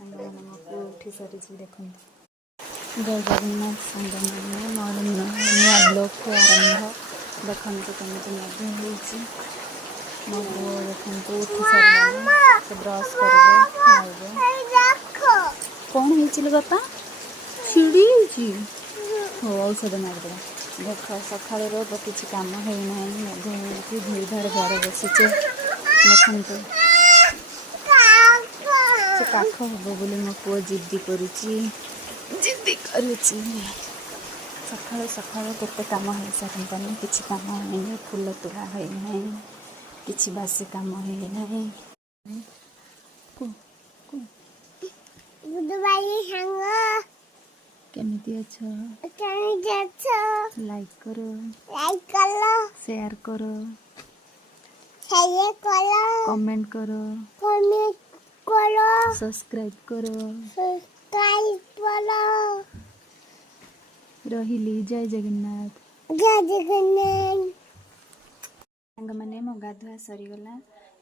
सांग मैंने उठी सारी देखते जय जगन्नाथ सांग मैंने मोर नुआ ब्लॉग को आरंभ देखते कमी मेघ हो मो बो देखते उठी सारे से ब्रश कर कौन हो बापा छिड़ी हो औषध मारिदेवा देख सकाल किसी कम होना मेघ हो धीरे धार घर बसीचे देखते से काख हम बोली मो पु जिद्दी करुच्ची सकाल सकाल केते कम हो सारे किसी कम होनी फूल तोड़ा होना किसी बासी कम होना केमिति अच्छा लाइक करो शेयर करो कमेंट करो सब्सक्राइब करो रहिली जय जगन्नाथ सांग मैंने मो गाधुआ सरीगला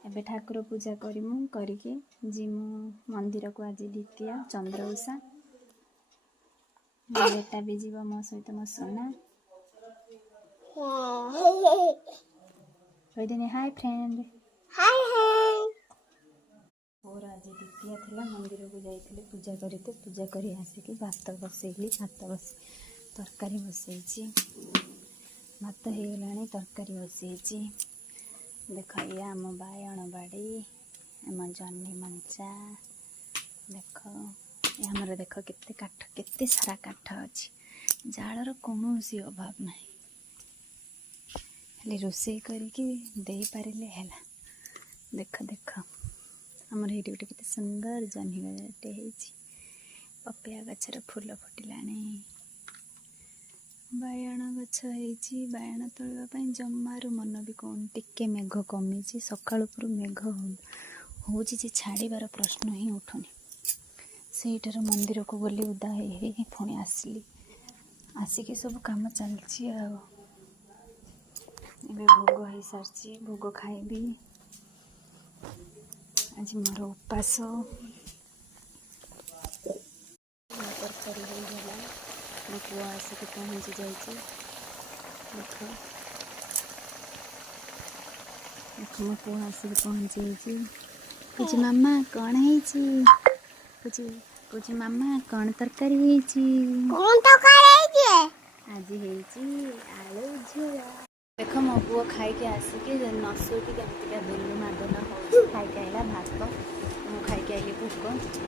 एबे ठाकुर पूजा करिमु करिके जिमु मंदिर को आज द्वितीय चंद्र उषा बेटा भी जीव मो सहित मो सोना कहदेनी हाय फ्रेंड और आज द्वितीय थिला मंदिर को जाइए पूजा करते पूजा करी आसिक भात बसैली भात बस तरकारी बसई भात हो गला तरकारी बसई देख ये आम बायण बाड़ी आम जन्नी मंचा देख आमर देख केते काठ केते सारा काठ अच्छी जालर कौन सी अभाव ना खाली रोषे करके दे पारे है देख देख आमर ये गोटे केते सुंदर जह्नी गटे पपिया गचर फूल फुटिला बायण गछ बायण तोड़ापी जमारू मन भी कौन टिके मेघ कमी सकाल मेघ हो छाड़बार प्रश्न ही उठुनी से मंदिर को गली उदा हो पुणी आसली आसिक सब कम चलती भोग हो सारी भोग खाइबी आज मोर उपास तरकारी होगा मो पु आसिक पहुँची जाइए देख मो पु आसिक पहुँची जाइए पूछी मामा कौन है पूछी मामा कौन तरकारी आज आलू झोल देख मो पु खाई आसिक नसुटी केमती बेलू मादन हो खाई आइला भात मुझे खाई आइली भोग